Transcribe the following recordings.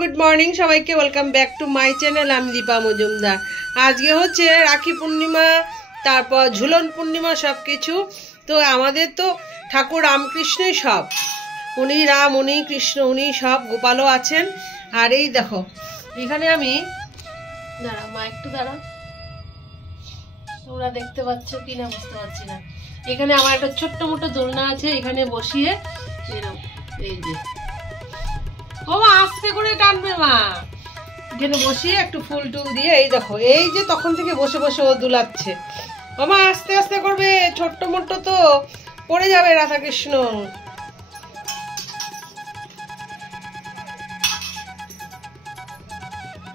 Good morning সবাইকে, welcome back to my channel. আমি দীপা মজুমদার। আজকে হচ্ছে রাখি পূর্ণিমা, তারপর ঝুলন পূর্ণিমা, সব কিছু। তো আমাদের তো ঠাকুর রামকৃষ্ণই সব, উনি রাম, উনি কৃষ্ণ, উনি সব, গোপালও আছেন। আর এই দেখো এখানে আমি দাঁড়া মা, একটু দাঁড়া, তোমরা দেখতে পাচ্ছ কি না বুঝতে পারছি না। এখানে আমার একটা ছোট্ট মোটো দোলনা আছে, এখানে বসিয়ে এই যে ও মা আস্তে করে টানবে মা, এখানে বসিয়ে একটু ফুল টুল দিয়ে, এই দেখো এই যে তখন থেকে বসে বসে ও দুলাচ্ছে। ও মা আস্তে আস্তে করবে, ছোট্ট মোটো তো পড়ে যাবে রাধাকৃষ্ণ।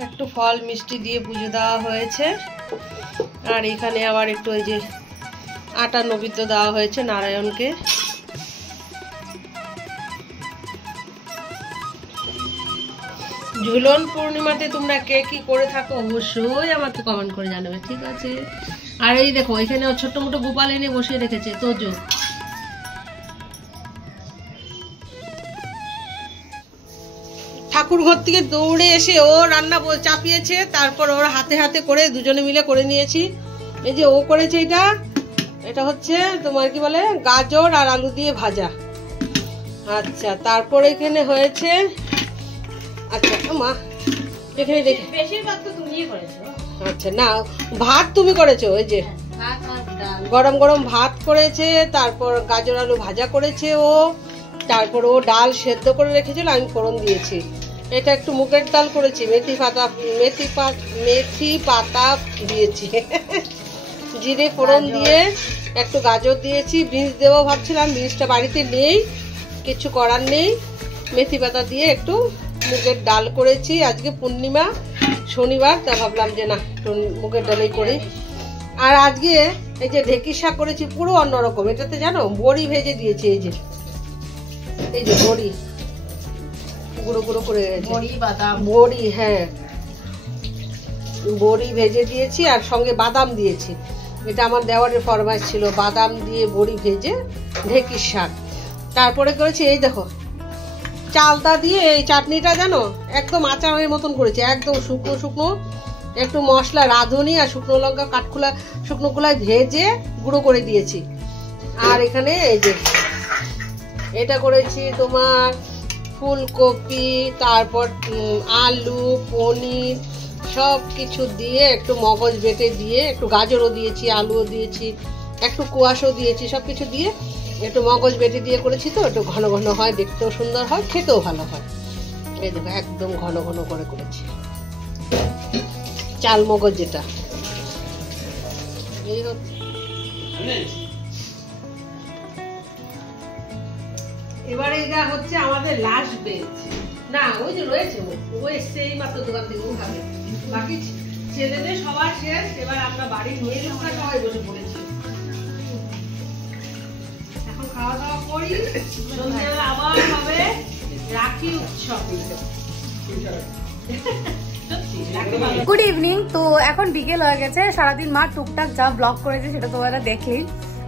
একটু ফল মিষ্টি দিয়ে পুজো দেওয়া হয়েছে। আর এখানে আবার একটু ওই যে আটা নৈবেদ্য দেওয়া হয়েছে নারায়ণকে। ঝুলন পূর্ণিমাতে তোমরা কে কি করে থাকো অবশ্যই আমাকে কমেন্ট করে জানাবে, ঠিক আছে? আর এই দেখো এখানে ছোট্ট মোটো গোপাল এনে বসিয়ে রেখেছে তোজো। ঠাকুর ঘর থেকে দৌড়ে এসে ও রান্না চাপিয়েছে, তারপর ওর হাতে হাতে করে দুজনে মিলে করে নিয়েছি। এই যে ও করেছে এটা হচ্ছে তোমার কি বলে, গাজর আর আলু দিয়ে ভাজা। আচ্ছা, তারপর এখানে হয়েছে, আচ্ছা মা এখানে দেখি বেশিরভাগ তো তুমিই করেছো। আচ্ছা না, ভাত তুমি করেছো, ওই যে গরম গরম ভাত করেছে, তারপর গাজর আলু ভাজা করেছে ও, তারপর ও ডাল সেদ্ধ করে রেখেছিল, আমি ফোড়ন দিয়েছি। এটা একটু মুগের ডাল করেছি, মেথি পাতা দিয়েছি জিরে ফোড়ন দিয়ে, একটু গাজর দিয়েছি, বিনস দেবো ভাবছিলাম, বিনসটা বাড়িতে নেই, কিছু করার নেই। মেথি পাতা দিয়ে একটু মুগের ডাল করেছি। আজকে পূর্ণিমা শনিবার, তা ভাবলাম যে না মুগের ডালই করি। আর আজকে এই যে ঢেঁকি শাক করেছি, পুরো অন্যরকম। এটাতে জানো বড়ি ভেজে দিয়েছি, এই যে বড়ি গুঁড়ো গুঁড়ো করে বড়ি, হ্যাঁ বড়ি ভেজে দিয়েছি, আর সঙ্গে বাদাম দিয়েছি। এটা আমার দেওয়ারের ফরমাইশ ছিল, বাদাম দিয়ে বড়ি ভেজে ঢেঁকির শাক। তারপরে করেছি এই দেখো চালতা দিয়ে এই চাটনিটা, জানো একদম আচারের মতন করেছি, একদম শুকনো শুকনো, একটু মশলা রাঁধুনি আর শুকনো লঙ্কা কাঠখোলা শুকনো খোলায় ভেজে গুঁড়ো করে দিয়েছি। আর এখানে এই যে এটা করেছি তোমার ফুলকপি, তারপর আলু, পনির সব কিছু দিয়ে, একটু মগজ বেটে দিয়ে, একটু গাজরও দিয়েছি, আলুও দিয়েছি, একটু কুয়াশও দিয়েছি, সব কিছু দিয়ে একটু মগজ বেটে দিয়ে করেছি। তো একটু ঘন ঘন হয়, দেখতেও সুন্দর হয়, খেতেও ভালো হয়। এই দেখো একদম ঘন ঘন করে করেছি, চাল মগজ যেটা। এই হচ্ছে এবারে এটা হচ্ছে আমাদের লাস্ট বেঞ্চ। না ওই যে রয়েছে, ও এসছে এই মাত্র দোকান থেকে, ও খাবে। বাকি ছেলেদের সবার শেষ, এবার আমরা বাড়ির মেয়ে লোকরা সবাই বসে পড়েছি। এখন খাওয়া দাওয়া করি, সন্ধ্যাবেলা আবার হবে রাখি উৎসব। Good evening. তো এখন বিকেল হয়ে গেছে, সারাদিন মা টুকটাক যা ব্লগ করেছে সেটা তোমরা দেখলেই।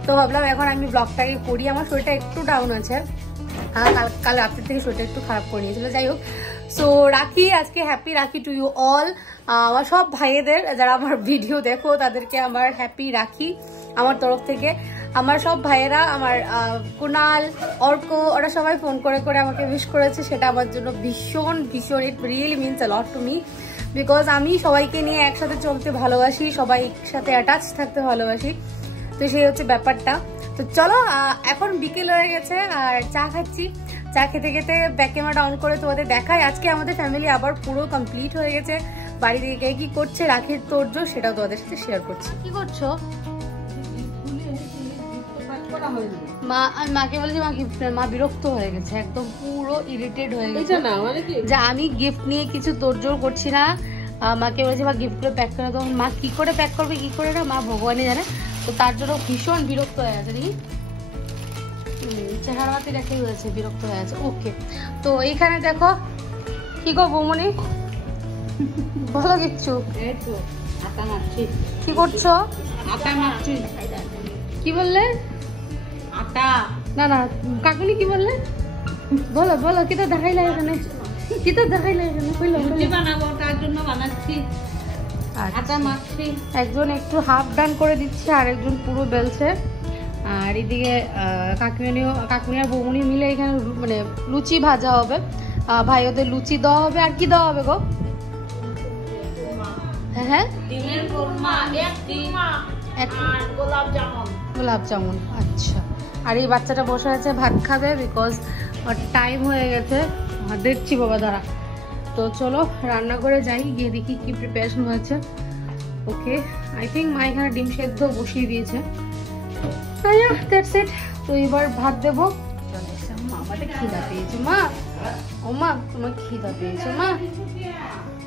তো ভাবলাম এখন আমি ব্লগটাকে করি। আমার শরীরটা একটু ডাউন আছে, কাল রাত্রের থেকে শরীরটা একটু খারাপ করে নিয়েছিল। যাই হোক, সো রাখি আজকে, হ্যাপি রাখি টু ইউ অল। আমার সব ভাইয়েদের যারা আমার ভিডিও দেখো তাদেরকে আমার হ্যাপি রাখি আমার তরফ থেকে। আমার সব ভাইয়েরা, আমার কুনাল, অর্ক, ওরা সবাই ফোন করে করে আমাকে উইশ করেছে, সেটা আমার জন্য ভীষণ ভীষণ, it really means a lot to me, because আমি সবাইকে নিয়ে একসাথে চলতে ভালোবাসি, সবাই সাথে অ্যাটাচ থাকতে ভালোবাসি। তো সেই হচ্ছে ব্যাপারটা। তো চলো, এখন বিকেল হয়ে গেছে আর চা খাচ্ছি। চা খেতে খেতে ব্যাক ক্যামেরাটা অন করে তোমাদের দেখাই। আজকে আমাদের ফ্যামিলি আবার পুরো কমপ্লিট হয়ে গেছে। বাড়ি থেকে কি করছে, রাখির তোড়জোড়, সেটাও তোমাদের সাথে শেয়ার করছি। কি করছো? মাকে বলেছি, মা বিরক্ত হয়ে গেছে, একদম পুরো ইরিটেট হয়ে গেছে যে আমি গিফট নিয়ে কিছু তোড়জোড় করছি না। মাকে বলেছি মা গিফট করে প্যাক করে, তখন মা কি করে প্যাক করবে কি করে না, মা ভগবানই জানে। তো তার জন্য ভীষণ বিরক্ত হয়ে গেছে, দেখি চেহারা হাতে রেখে হয়েছে, বিরক্ত হয়ে গেছে। ওকে, তো এইখানে দেখো কি গো বৌমনি, বলো কিচ্ছু। কি করছো? আটা মাখছি। কি বললে? আটা না না, কাকুনি কি বললে? বলো বলো, কি তো দেখাইলে এখানে। কি তো দেখাইলে লুচি বানাবো, তার জন্য বানাচ্ছি, আটা মাখছি। একজন একটু হাফ ডান করে দিচ্ছে আর একজন পুরো বেলছে। আর এদিকে কাকিমণি আর বৌমনি মিলে এখানে মানে লুচি ভাজা হবে। ভাই ওদের লুচি দেওয়া হবে। আর কি দেওয়া হবে গো? হ্যাঁ ডিমের কোরমা, আর গোলাপ জামুন। আচ্ছা, আর এই বাচ্চাটা বসে আছে ভাত খাবে, বিকজ টাইম হয়ে গেছে। দেখছি বাবা দাঁড়া। তো চলো রান্না করে যাই, গিয়ে দেখি কি প্রিপারেশন হয়েছে। ওকে, আই থিঙ্ক মা এখানে ডিম সেদ্ধ বসিয়ে দিয়েছে। That's it. তো এবার ভাত দেবো। মামাটা খিদা পেয়েছে মা। ও মা, তোমার খিদা পেয়েছে মা?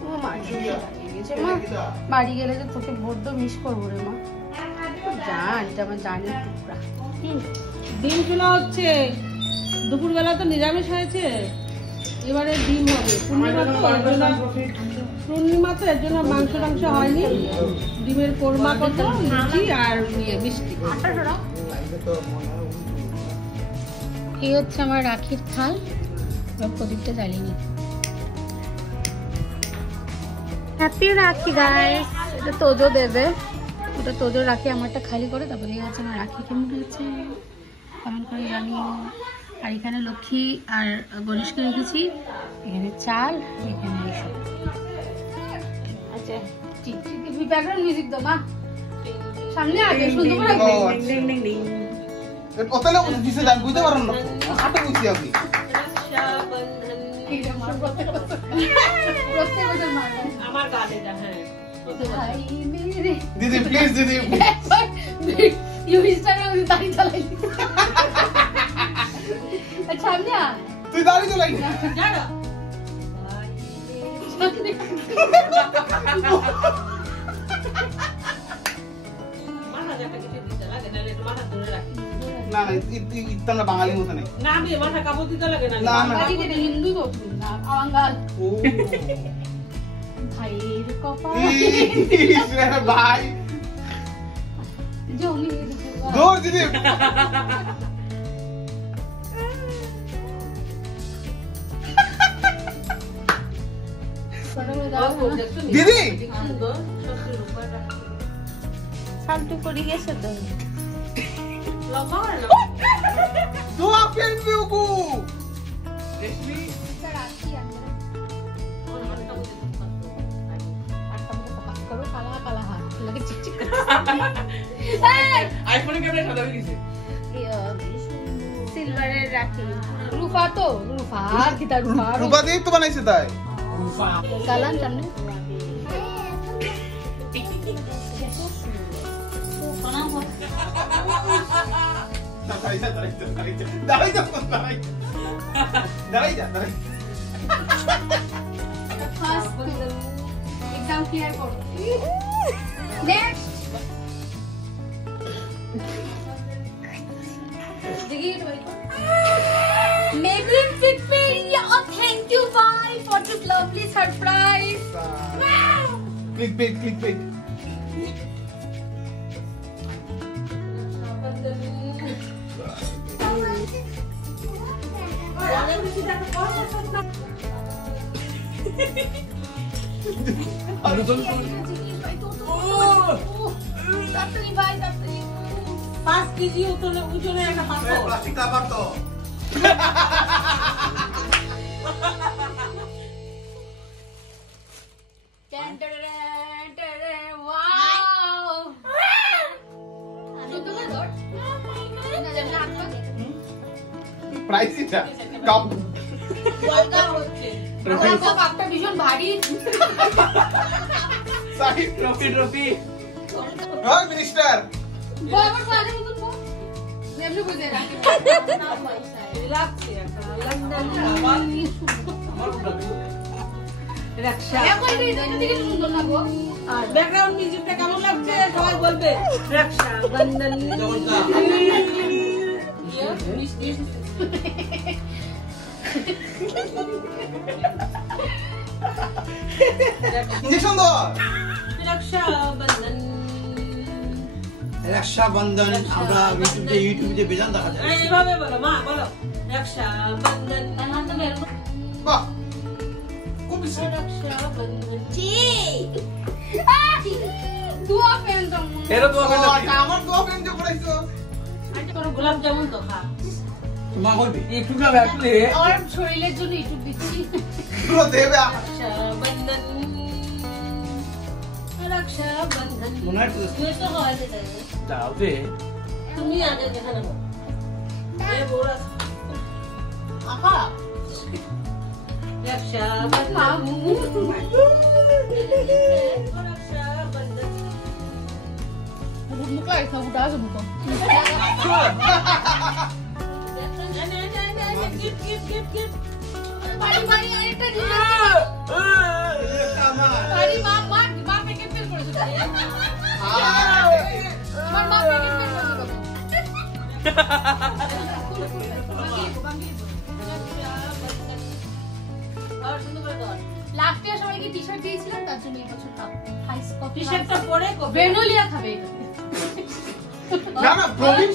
ও মা, খিদা পেয়েছে মা। বাড়ি গেলে যে তোকে বড্ড মিস করবো রে মা। জান, এটা আমার জানের টুকরা। ডিম চুলা হচ্ছে, দুপুরবেলা তো নিরামিষ হয়েছে, এবারে ডিম হবে। পূর্ণিমা তো এর জন্য মাংস টাংস হয়নি। ডিমের কোরমা কত, লুচি আর মিষ্টি। এই হচ্ছে আমার রাখির থাল। প্রদীপটা জ্বালিনি। হ্যাপি রাখি গাইস। এটা তোজো দেবে, ওটা তোজো রাখি আমারটা খালি করে। তারপরে এই হচ্ছে আমার রাখি কেমন হয়েছে কমেন্ট করে জানিও। আর এখানে লক্ষ্মী আর গণেশকে রেখেছি। এখানে চাল, এখানে এইসব। আচ্ছা, ব্যাকগ্রাউন্ড মিউজিক দাও মা। সামনে আগে সুন্দর করে ডিং ডিং ডিং। কতলে বুঝিছে জান বুঝতে পারন না। আটা বুঝি আমি। আমার গালে যা। হ্যাঁ দিদি প্লিজ দিদি ইউ ইনস্টাগ্রামে দাঁড়ি চালাই। আচ্ছা আমি না, তুই দাঁড়ি চলাই না জানো মাথা যাটা কিছু দিতে লাগে না, একটু মাথা ধরে রাখি। না না ইত্তামটা বাঙালি মতো নেই। না আমি মাথা কাপড় দিতে লাগে না। না না বাড়ি দিতে হিন্দু তো না বাঙাল। ও ভাইয়ের কপাল ভাই জমি দৌড় দিদি। দিদি সালটু করে গেছে তো। তো আপেন বেউকু রেশমি আইফোনে ক্যামেরা সাদা হয়ে গেছে। সিলভারের রাখি। রূপা তো রূপা আর কি তার রূপা রূপা দিয়ে তো বানাইছে তাই। গালান সামনে এক্সাম ক্লিয়ার করো। Next Maybelline Fit Fairy. Oh, thank you, bye, for this lovely surprise. Click. পাঁচ কেজি ওজনে একটা পাথর। প্লাস্টিক কাপড় তো। প্রাইস এটা কাপ কাপটা ভীষণ ভারী। সাইড ট্রফি হ্যাঁ মিনিস্টার বরাবর সাজে মতন তো এমনি বুঝে রাখি লাগছে একটা লন্ডন রক্ষা। এখন এটা থেকে সুন্দর না গো। আর ব্যাকগ্রাউন্ড মিউজিকটা কেমন লাগছে সবাই বলবে। রক্ষা বন্ধন ইনজেকশন দাও। রক্ষাবন্ধন আমরা ইউটিউবে বেজান দেখা যায়। এইভাবে বলো মা, বলো রক্ষা বন্ধন। বাহ পিছে দুয়া ফ্যান তো এরো তো ও আচ্ছা আমার দোয়া ফ্রেন্ড যে পড়াইছো তোর গোলাপ জামুন তো খা। মা কইবি একটু না একটু দে আমার শরীরের জন্য ইউটিউব দিচ্ছি পুরো দেবে रक्षाबंधन रक्षाबंधन মনে হয় তো ये तो হয় রে দাও দে তুমি আগে দেখা না এ बोला আহা रक्षाबंधन रक्षाबंधन মুখলা এটা উঠা আছে মুখ गिफ्ट বাড়ি বাড়ি আরেকটা দিন বাড়ি মা মা মা প্যাকেট বের করে দিল আমার মা প্যাকেট বের করে দিল और सुनो बता লাস্ট ইয়ার সবাইকে টি-শার্ট দিয়েছিলাম তার জন্য এই বছর কাপ হাইস কপি টি-শার্টটা পরে কবে বেনোলিয়া খাবে এটা না না প্রবীণ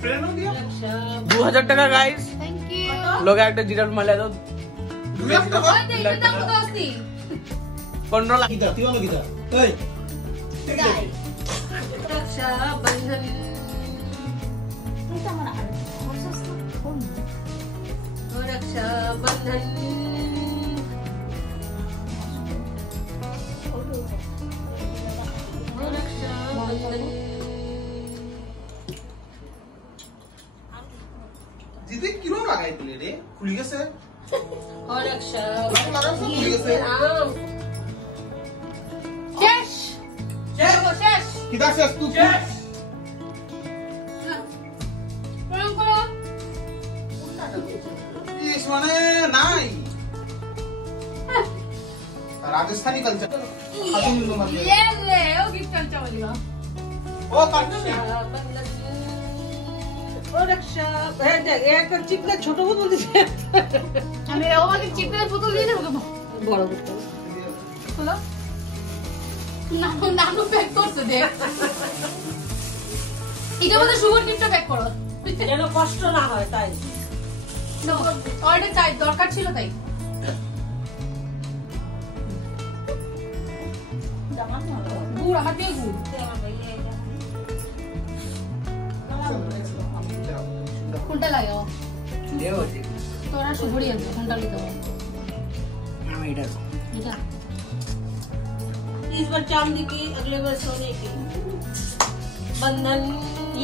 প্রেরণা দিয়া 2000 টাকা গাইস থ্যাংক ইউ লোক একটা জিরাট মালে দাও 2000 টাকা ওই দেখ দাম কত আসছে 15 লাখ গীতা তুই বলো গীতা এই रक्षाबंधन এটা আমার আর কোন रक्षाबंधन रक्षाबंधन জিতে কিরম লাগাই দিলে রে খুলি গেছে और रक्षाबंधन লাগাছো খুলি গেছে आम শেষ শেষ শেষ কিতা শেষ তুই প্রণাম করো ইস মানে নাই রাজস্থানী কালচার আদিম লোক ये ले ओ गिफ्ट चलचा बोलियो ও কাটছি और रक्षा एक चिकना ছোট বোতল দিছে আমি ওকে চিপের বোতল দিয়ে দেবো বড় বোতল হলো নানু প্যাক করতে দে এটা মধ্যে সুগার টিপটা প্যাক করো যেন কষ্ট না হয় তাই অর্ডার চাই দরকার ছিল তাই গুড় হাতে গুড় কোনটা লাগাও দেও তোরা সুগড়ি আছে কোনটা লাগাও আমি এটা এটা इस बार चांदी की अगले बार सोने की बंधन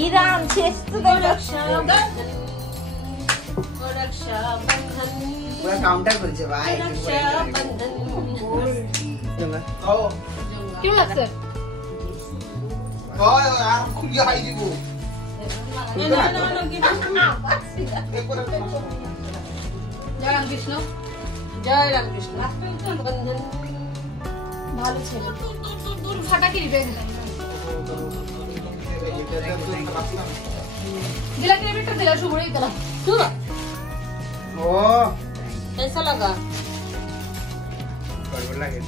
ইরান শেষ তো रक्षाबंधन रक्षाबंधन পুরো কাউন্টার করছে ভাই रक्षाबंधन ও কেমন লাগছে ওই আর খুলি হাই দিব একবার জয় রামকৃষ্ণ जय राम कृष्ण बंधन ভালো ছেলে দূর ফাটাকি দিবে দিলা ক্রেডিটটা দিলা সুগড়ি দিলা ও कैसा लगा গড়বড় লাগে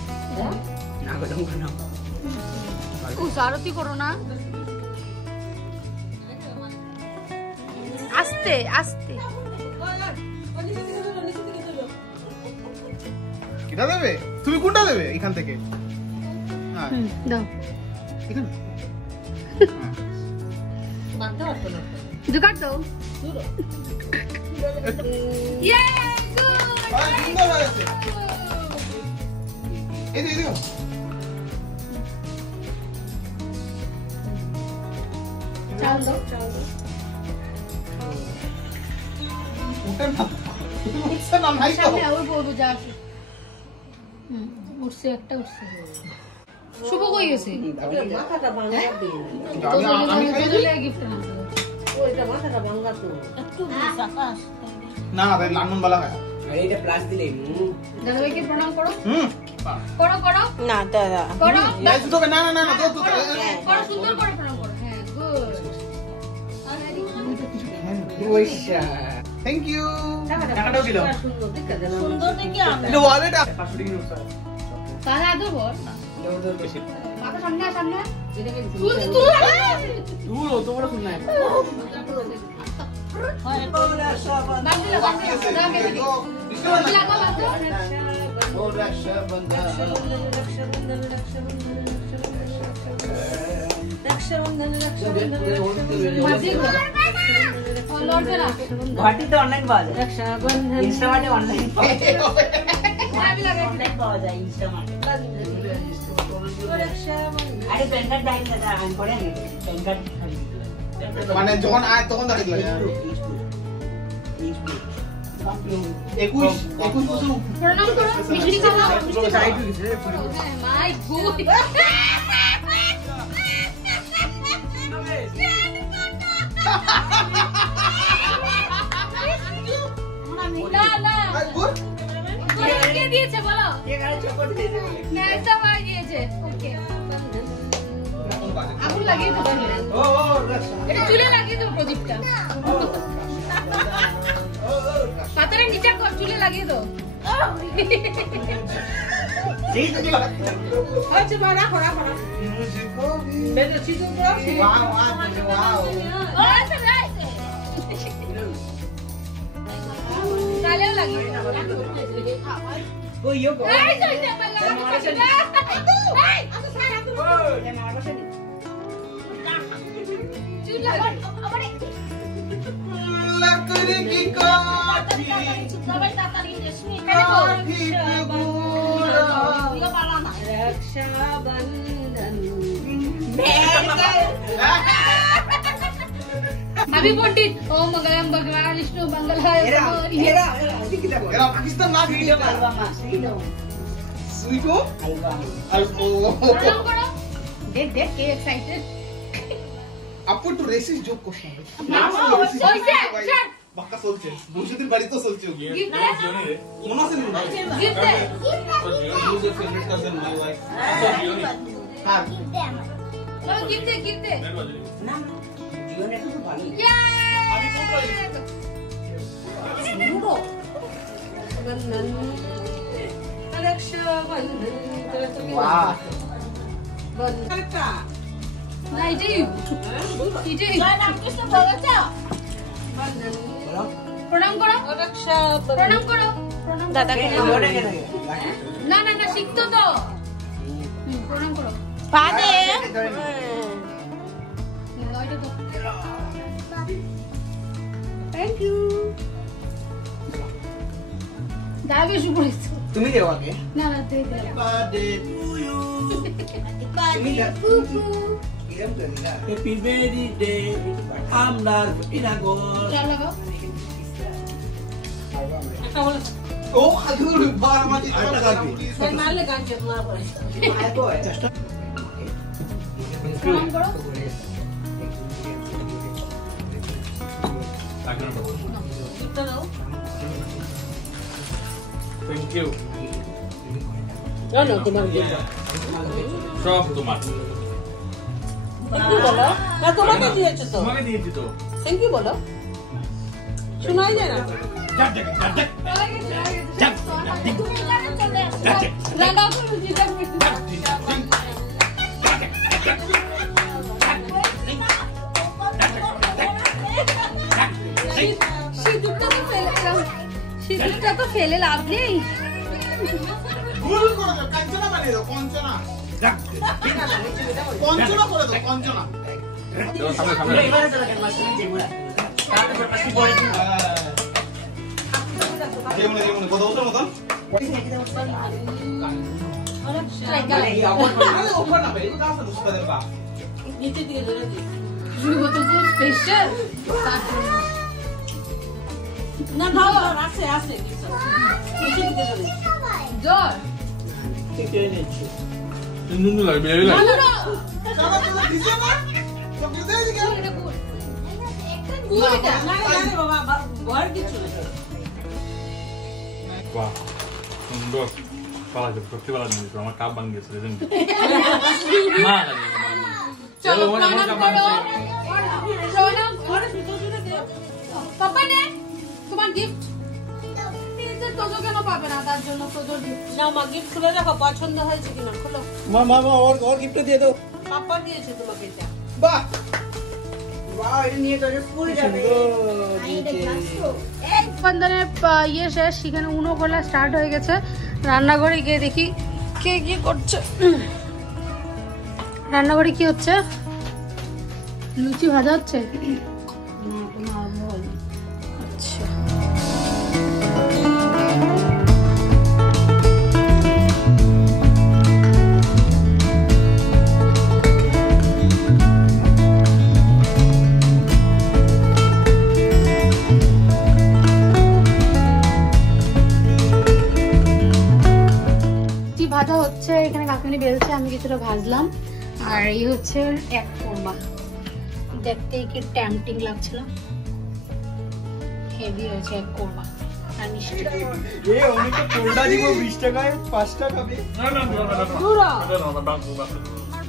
না গদম করো উসারতি করো না আস্তে আস্তে কিটা দেবে তুমি কোনটা দেবে এখান থেকে হ্যাঁ দাও এখানে मानते हो ना দুকাট দাও ইয়ে গুড আরে সুন্দর হয়েছে এই যে চাল দাও উঠে না উঠছে না নাই তো সামনে আবার বলবো যা আসে উঠছে একটা উঠছে শুভ কই গেছে माथा भांगा दे আমি খাই দিই গিফট না ওইটা মাথাটা ভাঙা তো একটু সাকাশ না রে লালমন বালা হয় এইটা প্লাস দিলে দাদাভাইকে প্রণাম করো হুম করো করো না দাদা করো না তো না না না তো তো করো সুন্দর করে প্রণাম করো হ্যাঁ গুড ওইশা থ্যাংক ইউ টাকাটাও দিল সুন্দর দেখে দেন সুন্দর দেখে আমরা এটা ওয়ালেট 500 টাকা নোট স্যার তাহলে আদর বল দেও দেও বেশি মাথা সামনে সামনে এটাকে তুল তুল দূর তোমরা শুননা বান্দিলা বান্দিলা দাও বেশি লাগা বান্দিলা ও রক্ষাবন্ধন ঘাটি তো অনলাইন পাওয়া যায় ইনস্টামার্টে অনলাইন পাওয়া যায় অনলাইন পাওয়া যায় ইনস্টামার্টে আরে প্যান কার্ড ডাইল দাদা আমি করে আনি প্যান কার্ড মানে যখন আয় তখন দাঁড়িয়ে লাগে 21 বছর প্রণাম করো মিষ্টি খাও সাইড হয়ে গেছে মাই গুড না না গুড কে দিয়েছে বলো কে গাড়ি চকর দিয়েছে বলে নেলসা ভাই দিয়েছে ওকে আগুন লাগিয়ে দাও ও রক্ষা এটা চুলে লাগিয়ে দাও প্রদীপটা পাতারে নিচে কর চুলে লাগিয়ে দাও সেই তো হচ্ছে বা রাখো রাখো বেঁধে ছিটু করো ওয়াও ওয়াও আচ্ছা ভাই কালেও লাগিয়ে দাও কই ইও কো এই তো এটা বল লাগা এই আচ্ছা সারা তো চুল লাগা আমারে लकड़ी की काठी সবাই তাড়াতাড়ি রেশমি काठी पे गुड़ा रक्षाबंधन अभी पंडित ओम मंगलम भगवान विष्णु मंगलाय এরা এরা কি দেব এরা পাকিস্তান না ভিডিও আলবামা সেইলো সুইকো আলবাম अल्पो प्रणाम करो देख देख के एक्साइटेड আপু একটু রেসিস্ট যোগ করতে হবে চলছে স্যার বাক্কা চলছে বসুদের বাড়ি তো চলছে गिफ्ट মনে আছে নি gift use a favourite cousin my wife হ্যাঁ चलो गिफ्ट दे না জীবনে তো ভালো ये बंधन रक्षाबंधन वाह बंधन का नहीं जी जी জয় নাম কৃষ্ণ বলেছো बंधन प्रणाम करो रक्षाबंधन प्रणाम करो प्रणाम दादा কে के জোরে কে থাকে ना ना ना सीख तो दो प्रणाम करो পাদে लाइट दो थैंक यू दागे शुक्र তুমি দেও আগে ना ना दे दे বার্থডে টু ইউ তুমি দেও ইরম করে না হ্যাপি বার্থডে আমদার ইনাগর चल लगाओ ও খাদুর বার মাটি मैं मार ले गांच मार पड़े प्रणाम करो तो लो থ্যাংক ইউ नो नो तुम्हारे लिए সব তোমার थैंक यू बोलो मैं तुम्हारे दिए तो তোমাকে দিয়েছি তো थैंक यू बोलो सुनाई दे ना लगा तो जीता সিঁদুরটা তো ফেলে লাভ নেই ভুল করে দাও কাঞ্চনা বানিয়ে দাও কঞ্চনা কঞ্চনা করে দাও কঞ্চনা সামনে সামনে এবারে তো কেন মাসে যেগুলা তারপর পাশে পড়ে দিন যেমন যেমন কত বছর মতন মানে এই অপর আরে ওপর না ভাই এটা আছে দুষ্টাদের বা नीचे दिए धरे दी वो तो बहुत स्पेशल ना ना आसे आसे नीचे दिए धरे जोर নুনু লাগবে এই ना লাগবে ना কারা তো দিছে না তো দিছে কি এটা কুল কুল এটা ना ना बाबा भर की चले বাহ সুন্দর পালা যাবে সত্যি পালা যাবে আমার কাপ ভাঙ গেছে রেজেন্ট না चलो মনে प्रणाम কাপ करो ভাঙছে प्रणाम पापा ने তোমার গিফট তোজো কেন পাবে না তার জন্য তোজো গিফট না মা গিফট খুলে দেখো পছন্দ হয়েছে কিনা খুলো মা মা মা और गिफ्ट দিয়ে দাও পাপা দিয়েছে তোমাকে এটা বাহ বন্ধনের ইয়ে শেষ, সেখানে উনো খোলা স্টার্ট হয়ে গেছে। রান্নাঘরে গিয়ে দেখি কে কি করছে। রান্নাঘরে কি হচ্ছে? লুচি ভাজা হচ্ছে। আচ্ছা, ভাজা হচ্ছে এখানে, কাকুনি বেলছে, আমি কিছুটা ভাজলাম। আর এই হচ্ছে এক কোরমা, দেখতেই কি টেম্পটিং লাগছিল, হেভি হয়েছে এক কোরমা। আর মিষ্টি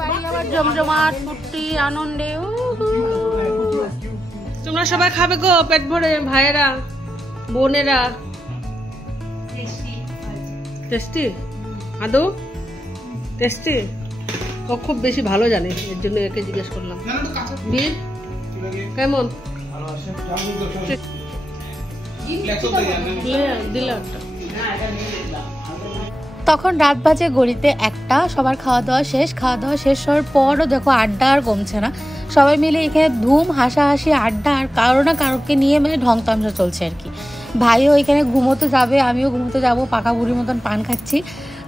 বাড়ি আবার জমজমাট ফুর্তি আনন্দে। তোমরা সবাই খাবে গো পেট ভরে, ভাইয়েরা বোনেরা। টেস্টি আদৌ টেস্টি। ও খুব বেশি ভালো জানে, এর জন্য একে জিজ্ঞেস করলাম। বীর কেমন? দিলে একটা। তখন রাত বাজে গড়িতে একটা, সবার খাওয়া দাওয়া শেষ। খাওয়া দাওয়া শেষ হওয়ার পরও দেখো আড্ডা আর কমছে না। সবাই মিলে এখানে ধুম হাসাহাসি আড্ডা, আর কারো না কারোকে নিয়ে মানে ঢং তামসা চলছে আর কি। ভাইও এখানে ঘুমোতে যাবে, আমিও ঘুমোতে যাবো, পাকা বুড়ির মতন পান খাচ্ছি।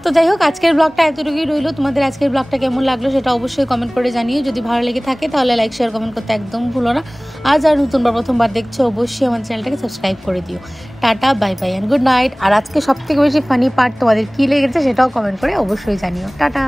তো যাই হোক, আজকের ব্লগটা এতটুকুই রইলো। তোমাদের আজকের ব্লগটা কেমন লাগলো সেটা অবশ্যই কমেন্ট করে জানিও। যদি ভালো লেগে থাকে তাহলে লাইক শেয়ার কমেন্ট করতে একদম ভুলো না। আর যারা নতুনবার প্রথমবার দেখছো অবশ্যই আমার চ্যানেলটাকে সাবস্ক্রাইব করে দিও। Tata, bye bye and good night. আর আজকে সবথেকে বেশি ফানি পার্ট তোমাদের কী লেগেছে সেটাও কমেন্ট করে অবশ্যই জানিও। টাটা।